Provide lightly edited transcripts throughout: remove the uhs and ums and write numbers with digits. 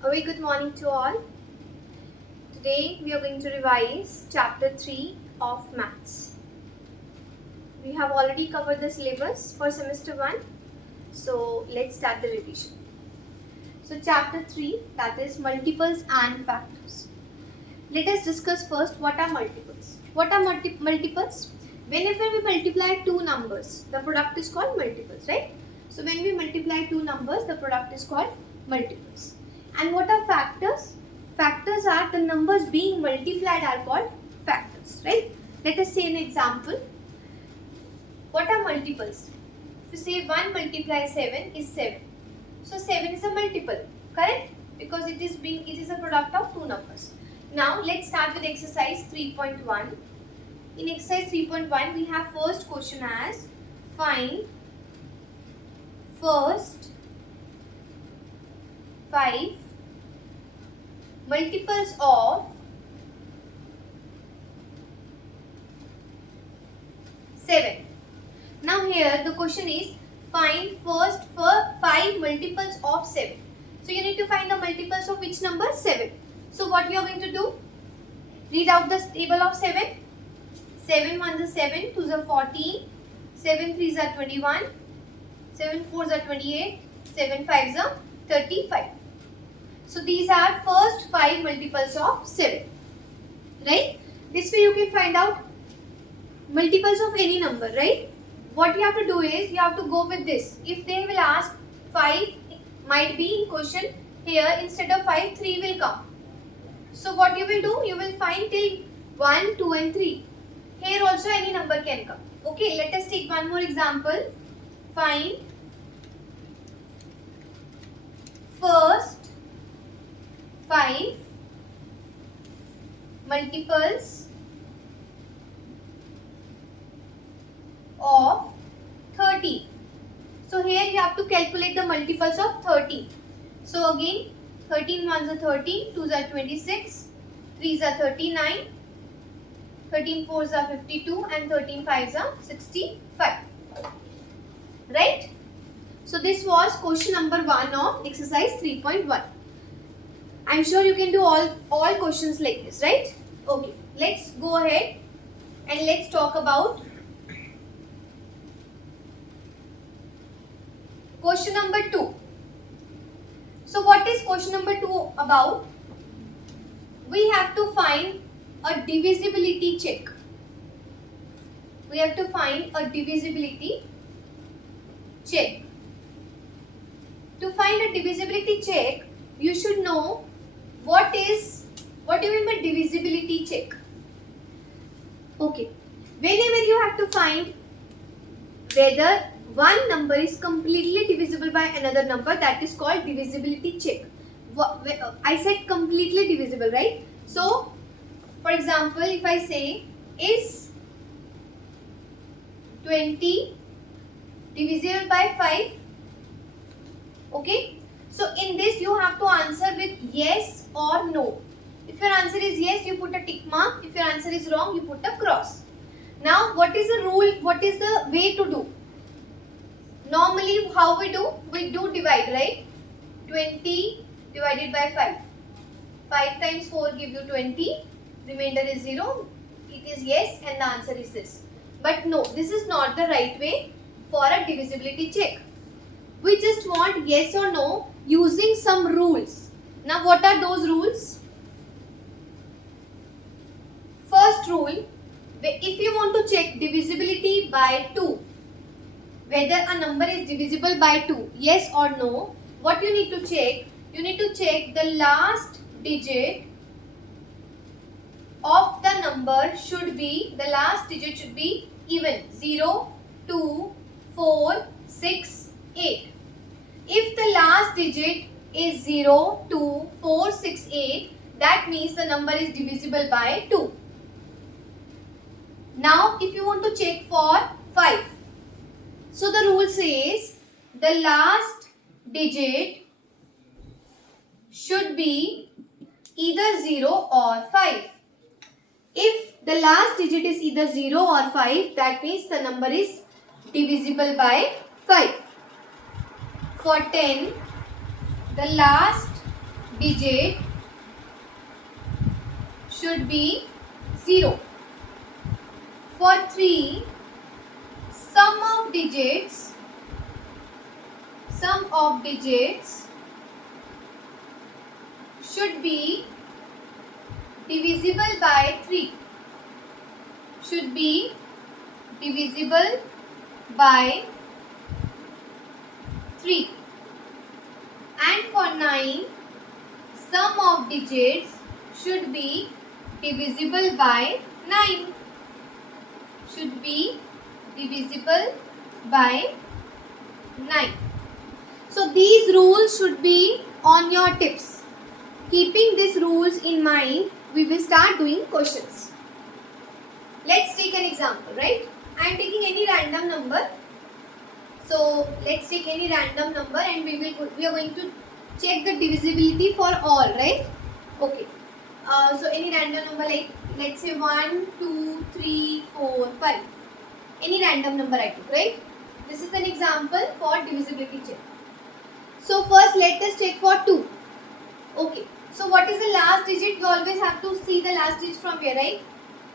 A very good morning to all. Today we are going to revise chapter 3 of maths. We have already covered the syllabus for semester 1. So let's start the revision. So chapter 3, that is multiples and factors. Let us discuss first what are multiples. What are multiples? Whenever we multiply two numbers, the product is called multiples, right? So when we multiply two numbers, the product is called multiples. And what are factors? Factors are the numbers being multiplied are called factors, right? Let us say an example. What are multiples? If you say 1 multiplied 7 is 7. So 7 is a multiple, correct? Because it is a product of two numbers. Now let's start with exercise 3.1. In exercise 3.1 we have first question as find first 5 multiples of 7. Now here the question is find first 5 multiples of 7. So you need to find the multiples of which number? 7. So what we are going to do? Read out the table of 7. 7 1s are 7, 2s are 14, 7 3s are 21, 7 4s are 28, 7 5s are 35. So these are first 5 multiples of 7. Right? This way you can find out multiples of any number, right? What you have to do is you have to go with this. If they will ask 5 might be in question, here instead of 5 3 will come. So what you will do? You will find till 1, 2 and 3. Here also any number can come. Okay, let us take one more example. Find first 5 multiples of 30. So here you have to calculate the multiples of 30. So again 13 1s are 30, 2s are 26, 3s are 39, 13 4s are 52 and 13 5s are 65. Right? So this was question number 1 of exercise 3.1. I'm sure you can do all questions like this, right? Okay, let's go ahead and let's talk about question number 2. So what is question number 2 about? We have to find a divisibility check. We have to find a divisibility check. To find a divisibility check, you should know what do you mean by divisibility check? Okay, whenever you have to find whether one number is completely divisible by another number, that is called divisibility check. I said completely divisible, right? So, for example, if I say, is 20 divisible by 5? Okay. So, in this you have to answer with yes or no. If your answer is yes, you put a tick mark. If your answer is wrong, you put a cross. Now, what is the rule? What is the way to do? Normally, how we do? We do divide, right? 20 divided by 5. 5 times 4 give you 20. Remainder is 0. It is yes and the answer is this. But no, this is not the right way for a divisibility check. We just want yes or no using some rules. Now what are those rules? First rule, if you want to check divisibility by 2, whether a number is divisible by 2, yes or no, what you need to check? You need to check the last digit of the number should be even. 0, 2, 4, 6, 8. If the last digit is 0, 2, 4, 6, 8, that means the number is divisible by 2. Now, if you want to check for 5, so the rule says the last digit should be either 0 or 5. If the last digit is either 0 or 5, that means the number is divisible by 5. For 10, the last digit should be 0. For 3, sum of digits should be divisible by 3. Should be divisible by 3. And for 9, sum of digits should be divisible by 9. Should be divisible by 9. So these rules should be on your tips. Keeping these rules in mind, we will start doing questions. Let's take an example, right? I am taking any random number. So let's take any random number and we are going to check the divisibility for all, right? Okay. So any random number, like let's say 1, 2, 3, 4, 5. Any random number I took, right? This is an example for divisibility check. So first let us check for 2. Okay. So what is the last digit? You always have to see the last digit from here, right?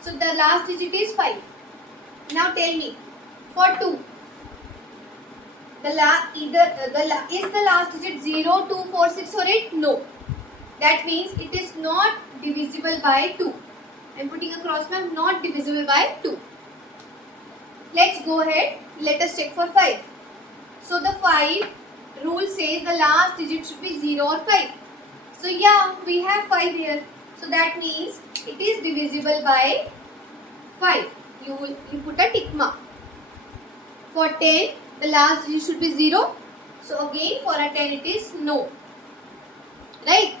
So the last digit is 5. Now tell me, for 2, is the last digit 0, 2, 4, 6 or 8? No. That means it is not divisible by 2. I am putting a cross mark, not divisible by 2. Let's go ahead. Let us check for 5. So the 5 rule says the last digit should be 0 or 5. So yeah, we have 5 here. So that means it is divisible by 5. You put a tick mark. For 10, the last digit should be 0. So again for a 10 it is no. Right?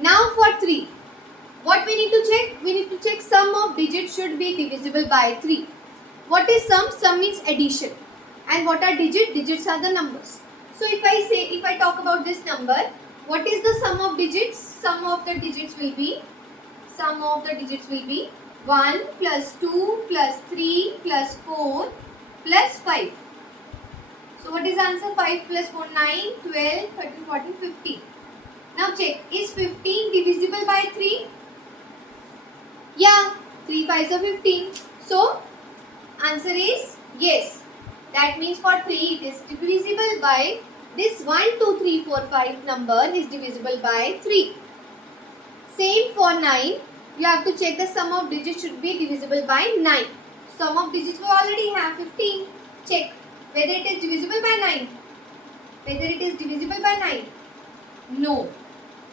Now for 3. What we need to check? We need to check sum of digits should be divisible by 3. What is sum? Sum means addition. And what are digits? Digits are the numbers. So if I talk about this number, what is the sum of digits? Sum of the digits will be 1 plus 2 plus 3 plus 4 plus 5. So what is the answer? 5 plus 4, 9, 12, 13, 14, 15. Now check, is 15 divisible by 3? Yeah, 3 5s are 15. So answer is yes. That means for 3 it is divisible by this 1, 2, 3, 4, 5 number is divisible by 3. Same for 9. You have to check the sum of digits should be divisible by 9. Sum of digits we already have 15. Check whether it is divisible by 9. Whether it is divisible by 9. No.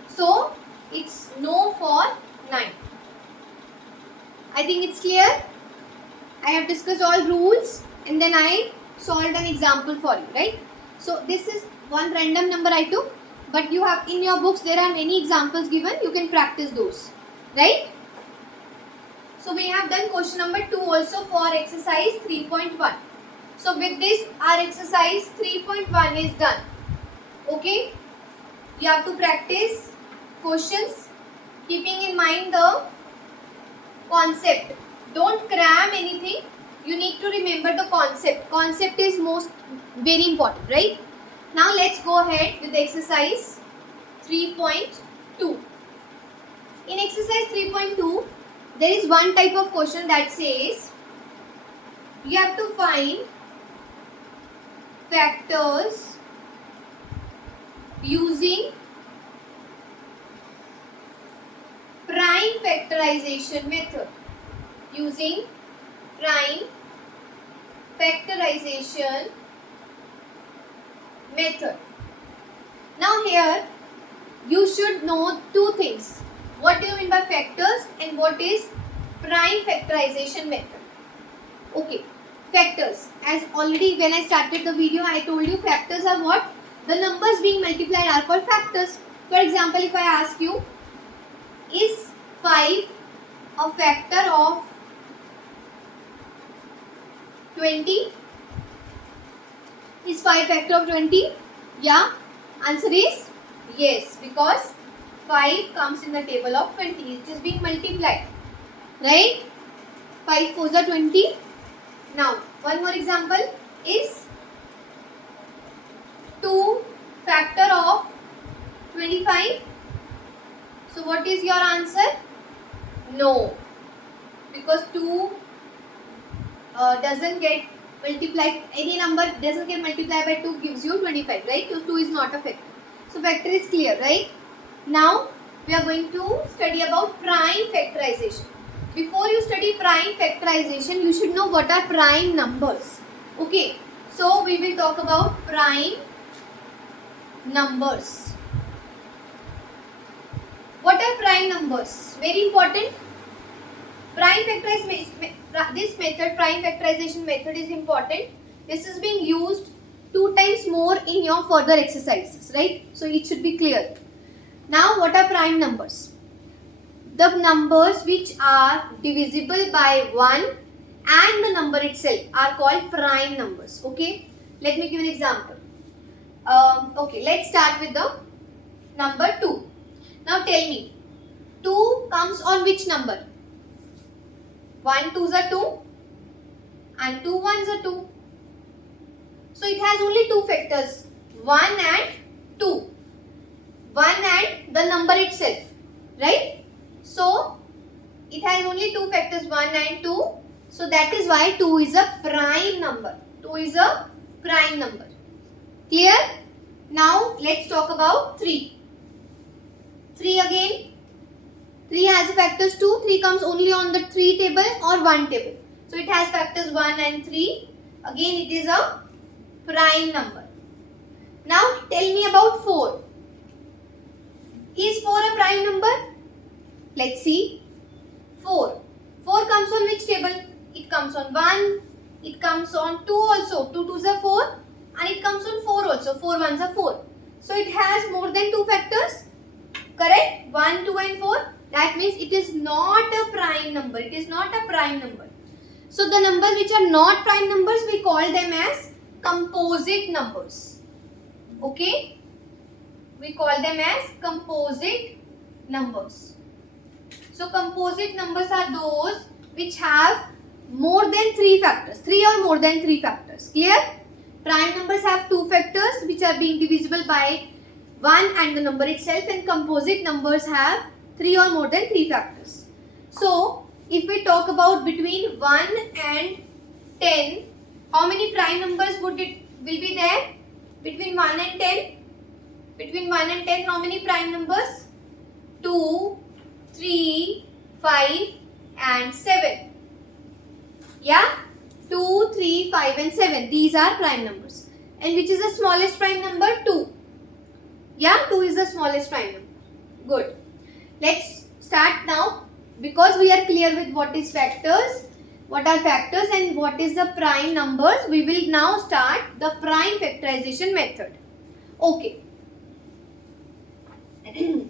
So it's no for 9. I think it's clear. I have discussed all rules and then I solved an example for you, right? So this is one random number I took, but you have in your books there are many examples given. You can practice those, right? So we have done question number 2 also for exercise 3.1. So with this our exercise 3.1 is done. Okay? You have to practice questions keeping in mind the concept. Don't cram anything. You need to remember the concept. Concept is very important, right? Now let's go ahead with the exercise 3.2. In exercise 3.2, there is one type of question that says you have to find factors using prime factorization method. Using prime factorization method. Now here you should know two things. What do you mean by factors and what is prime factorization method? Okay, factors. As already when I started the video I told you factors are what? The numbers being multiplied are called factors. For example, if I ask you, is 5 a factor of 20? Is 5 factor of 20? Yeah. Answer is yes, because 5 comes in the table of 20. It is being multiplied. Right? 5 4s are 20. Now, one more example is 2 factor of 25. So what is your answer? No, because 2 doesn't get multiplied, any number doesn't get multiplied by 2 gives you 25, right? So 2 is not a factor. So factor is clear, right? Now we are going to study about prime factorization. Before you study prime factorization, you should know what are prime numbers. Okay, so we will talk about prime numbers. What are prime numbers? Very important. Prime factorization, this method, prime factorization method is important. This is being used 2 times more in your further exercises, right? So it should be clear. Now what are prime numbers? The numbers which are divisible by 1 and the number itself are called prime numbers. Okay, let me give an example. Okay, let's start with the number 2. Now tell me, 2 comes on which number? 1 2s are 2 and 2 1s are 2. So it has only 2 factors, 1 and 2. 1 and the number itself, right? So it has only 2 factors, 1 and 2. So that is why 2 is a prime number. 2 is a prime number. Clear? Now let's talk about 3. 3 again. 3 has factors 2. 3 comes only on the 3 table or 1 table. So it has factors 1 and 3. Again it is a prime number. Now tell me about 4. Is 4 a prime number? Let's see. 4. 4 comes on which table? It comes on 1. It comes on 2 also. 2 2s are 4. And it comes on 4 also. 4 1s are 4. So it has more than 2 factors. Correct? 1, 2 and 4. That means it is not a prime number. It is not a prime number. So the numbers which are not prime numbers, we call them as composite numbers. Okay? We call them as composite numbers. So composite numbers are those which have more than 3 factors. 3 or more than 3 factors. Clear? Prime numbers have 2 factors which are being divisible by 1 and the number itself, and composite numbers have 3 or more than 3 factors. So if we talk about between 1 and 10, how many prime numbers will be there? Between 1 and 10? Between 1 and 10, how many prime numbers? 2, 3, 5 and 7. Yeah? 2, 3, 5 and 7. These are prime numbers. And which is the smallest prime number? 2. Yeah? 2 is the smallest prime number. Good. Let's start now. Because we are clear with what is factors, what are factors and what is the prime numbers, we will now start the prime factorization method. Okay. The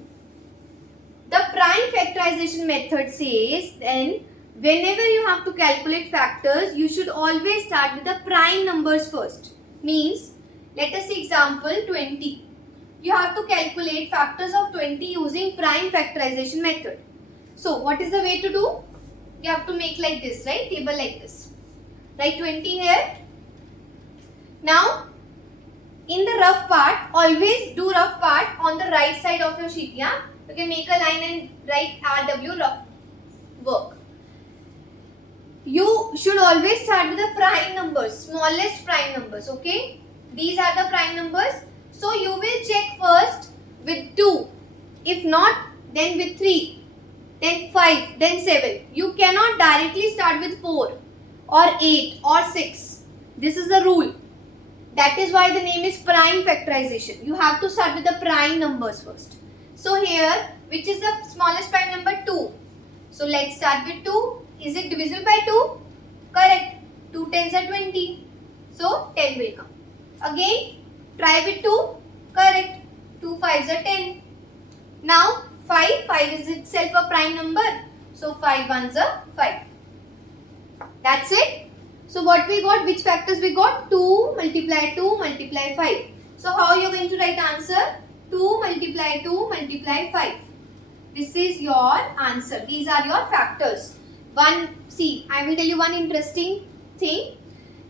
prime factorization method says then whenever you have to calculate factors, you should always start with the prime numbers first. Means, let us see example 20. You have to calculate factors of 20 using prime factorization method. So, what is the way to do? You have to make like this, right? Table like this. Write 20 here. Now, in the rough part, always do rough part on the right side of your sheet, yeah? You can make a line and write RW rough work. You should always start with the prime numbers, smallest prime numbers, okay? These are the prime numbers. So, you will check first with 2. If not, then with 3. Then 5, then 7. You cannot directly start with 4 or 8 or 6. This is the rule. That is why the name is prime factorization. You have to start with the prime numbers first. So here, which is the smallest prime number? 2. So let's start with 2. Is it divisible by 2? Correct. 2 tens are 20. So 10 will come. Again, try with 2. Correct. 2 5s are 10. Now 5 is itself a prime number. So 5 1s are 5. That's it. So what we got? Which factors we got? 2 multiply 2 multiply 5. So how are you going to write answer? 2 multiply 2 multiply 5. This is your answer. These are your factors. See, I will tell you one interesting thing.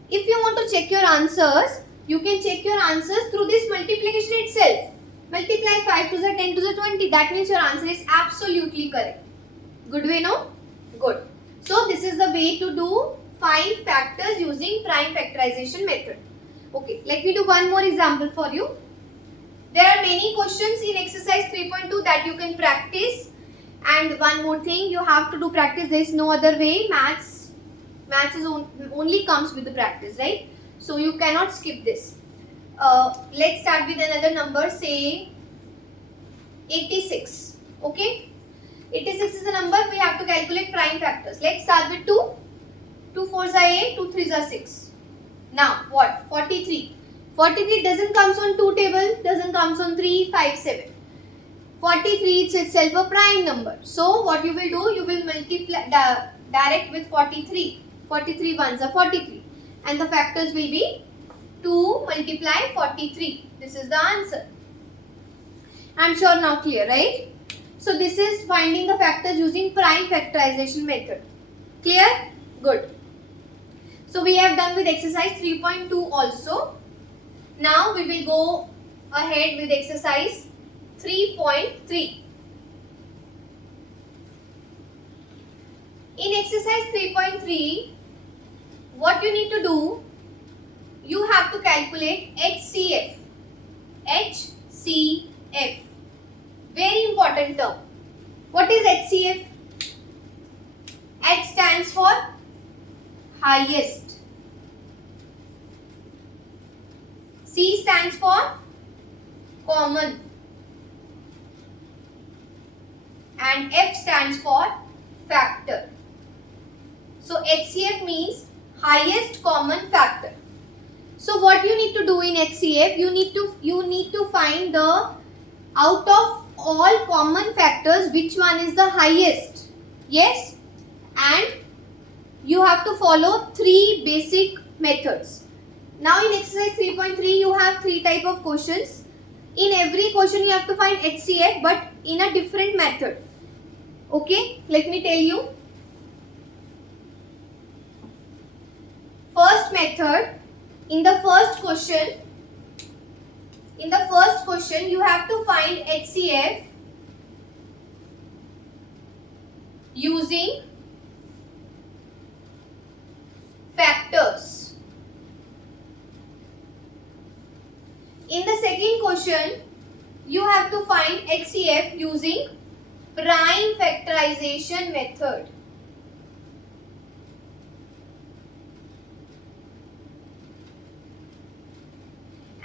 If you want to check your answers, you can check your answers through this multiplication itself. Multiply 5 to the 10 to the 20. That means your answer is absolutely correct. Good way, no? Good. So this is the way to do find factors using prime factorization method. Okay, let me do one more example for you. There are many questions in exercise 3.2 that you can practice. And one more thing, you have to do practice. There is no other way. Maths is only comes with the practice, right? So you cannot skip this. Let's start with another number, say 86. Okay, 86 is a number. We have to calculate prime factors. Let's start with 2. 2 4s are 8, 2 3s are 6. Now what? 43. 43 doesn't comes on 2 table, doesn't comes on 3, 5, 7. 43 is itself a prime number. So what you will do, you will multiply direct with 43. 43 ones are 43. And the factors will be 2 multiply 43. This is the answer. I'm sure now clear, right? So this is finding the factors using prime factorization method. Clear? Good. So we have done with exercise 3.2 also. Now we will go ahead with exercise 3.3. In exercise 3.3, what you need to do, you have to calculate HCF. HCF. Very important term. What is HCF? H stands for highest. C stands for common. And F stands for factor. So HCF means highest common factor. So what you need to do in HCF, you need to find the out of all common factors which one is the highest. Yes, and you have to follow 3 basic methods. Now in exercise 3.3 you have 3 type of questions. In every question you have to find HCF but in a different method. Okay, let me tell you. First method, in the first question you have to find HCF using factors. In the second question you have to find HCF using prime factorization method.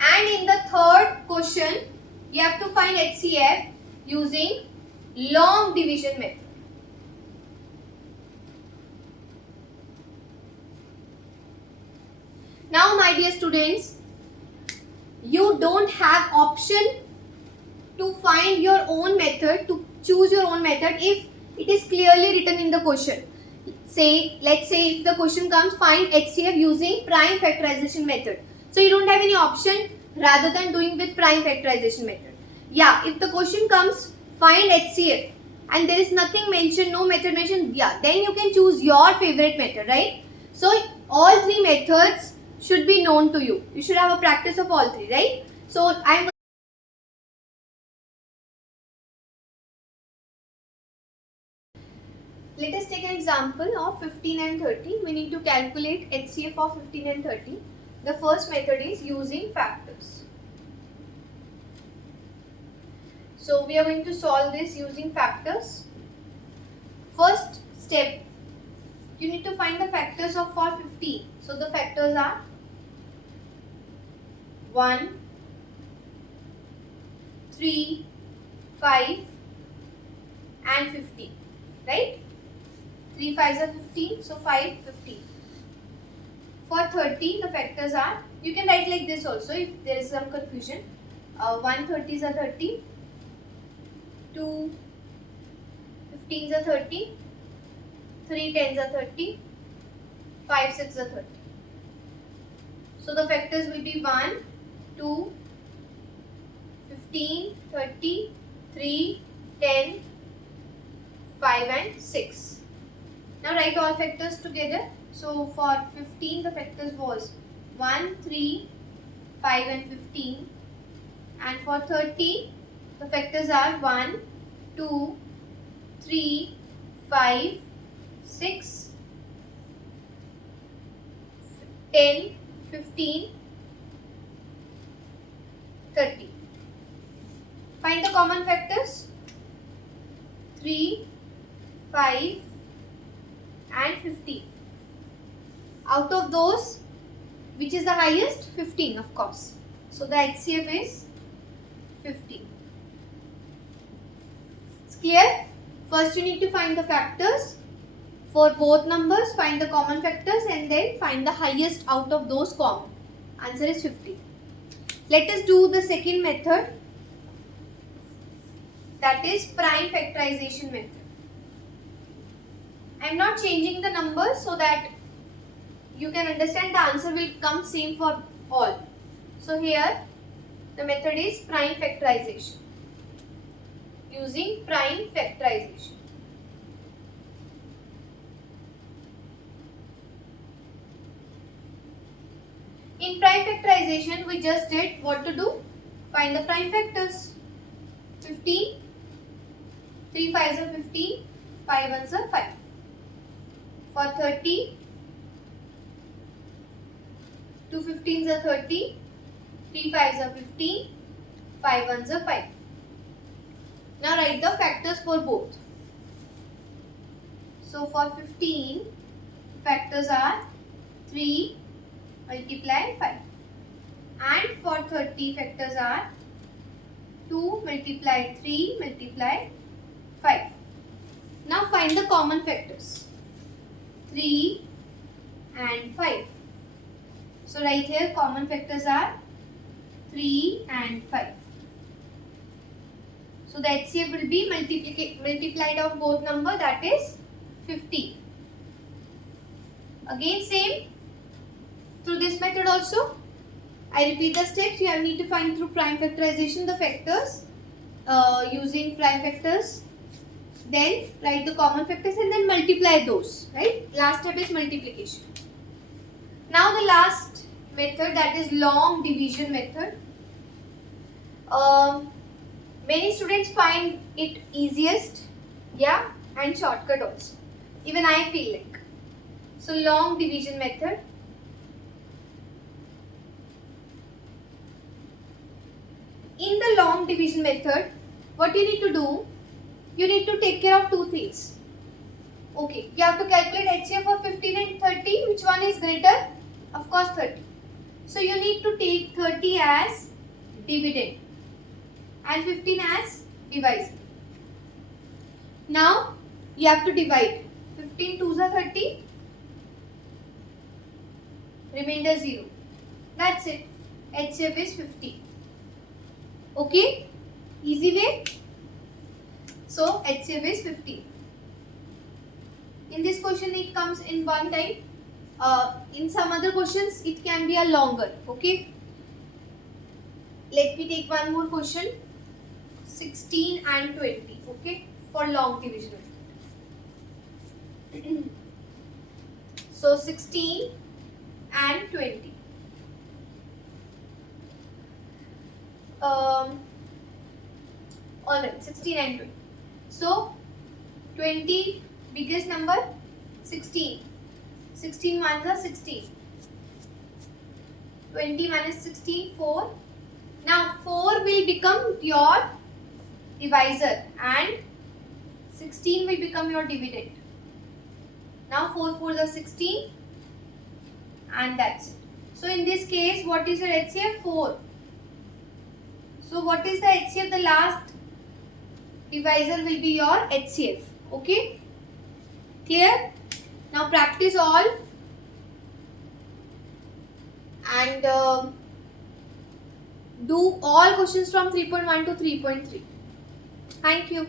And in the third question, you have to find HCF using long division method. Now, my dear students, you don't have option to find your own method, to choose your own method if it is clearly written in the question. Let's say if the question comes, find HCF using prime factorization method. So you don't have any option rather than doing with prime factorization method. Yeah, if the question comes, find HCF and there is nothing mentioned, no method mentioned, yeah, then you can choose your favorite method, right? So all 3 methods should be known to you. You should have a practice of all 3, right? So let us take an example of 15 and 30. We need to calculate HCF of 15 and 30. The first method is using factors. So we are going to solve this using factors. First step, you need to find the factors of for 15. So the factors are 1, 3, 5 and 15, right? 3 5s are 15, so 5, 15. For 30, the factors are, you can write like this also if there is some confusion. 1 30s are 30, 2 15s are 30, 3 10s are 30, 5 6 are 30. So the factors will be 1, 2, 15, 30, 3, 10, 5 and 6. Now write all factors together. So for 15 the factors was 1, 3, 5 and 15, And for 30, the factors are 1, 2, 3, 5, 6, 10, 15, 30. Find the common factors. 3, 5 and 15. Out of those, which is the highest? 15, of course. So the HCF is 15. It's clear? First you need to find the factors. For both numbers, find the common factors and then find the highest out of those common. Answer is 15. Let us do the second method. That is prime factorization method. I am not changing the numbers so that you can understand the answer will come same for all. So here the method is prime factorization. Using prime factorization. In prime factorization, we just did what to do? Find the prime factors. 15, 3 5s are 15, 5 1s are 5. For 30, 2 15s are 30, 3 5s are 15, 5 1s are 5. Now write the factors for both. So for 15, factors are 3 multiply 5. And for 30, factors are 2 multiply 3 multiply 5. Now find the common factors. 3 and 5. So right here common factors are 3 and 5. So the HCF will be multiplied of both number, that is 50. Again same through this method also. I repeat the steps. You need to find through prime factorization the factors using prime factors. Then write the common factors and then multiply those. Right? Last step is multiplication. Now the last method, that is long division method. Many students find it easiest, yeah, and shortcut also. Even I feel like. So long division method. In the long division method, what you need to do? You need to take care of two things. Okay, you have to calculate HCF for 15 and 30. Which one is greater? Of course 30. So you need to take 30 as dividend and 15 as divisor. Now you have to divide. 15 2s are 30. Remainder 0. That's it. HCF is 50. Okay? Easy way. So HCF is 50. In this question it comes in one time. In some other questions it can be a longer. Okay? Let me take one more question. 16 and 20. Okay? For long division. So 16 and 20. Alright, 16 and 20. So 20 biggest number, 16. 16 ones are 16. 20 minus 16, 4. Now 4 will become your divisor and 16 will become your dividend. Now 4 4s are 16 and that's it. So in this case, what is your HCF? 4. So what is the HCF? The last divisor will be your HCF. Okay? Clear? Now practice all and do all questions from 3.1 to 3.3. Thank you.